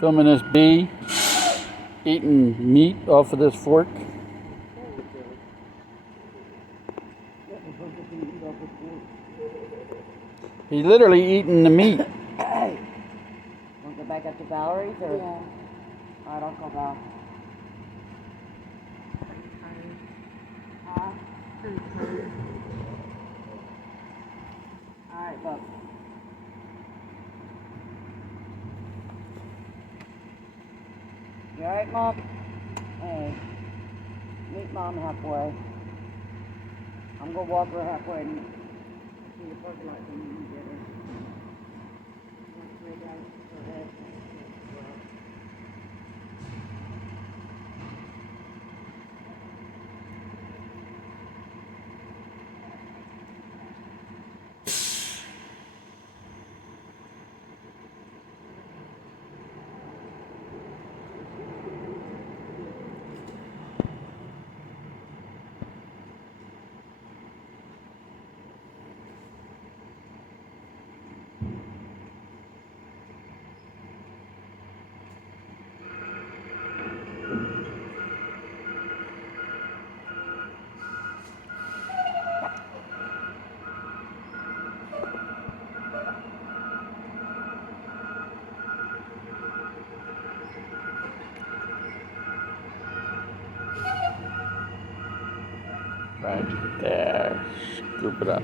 Filming this bee eating meat off of this fork. He's literally eating the meat. Want to go back up to Valerie's or? Yeah. I don't go back. Huh? Alright, look. You alright, Mom? Hey. Meet Mom halfway. I'm gonna walk her halfway and see the parking lot when you get her. Once we got her head. Right there. Scoop it up.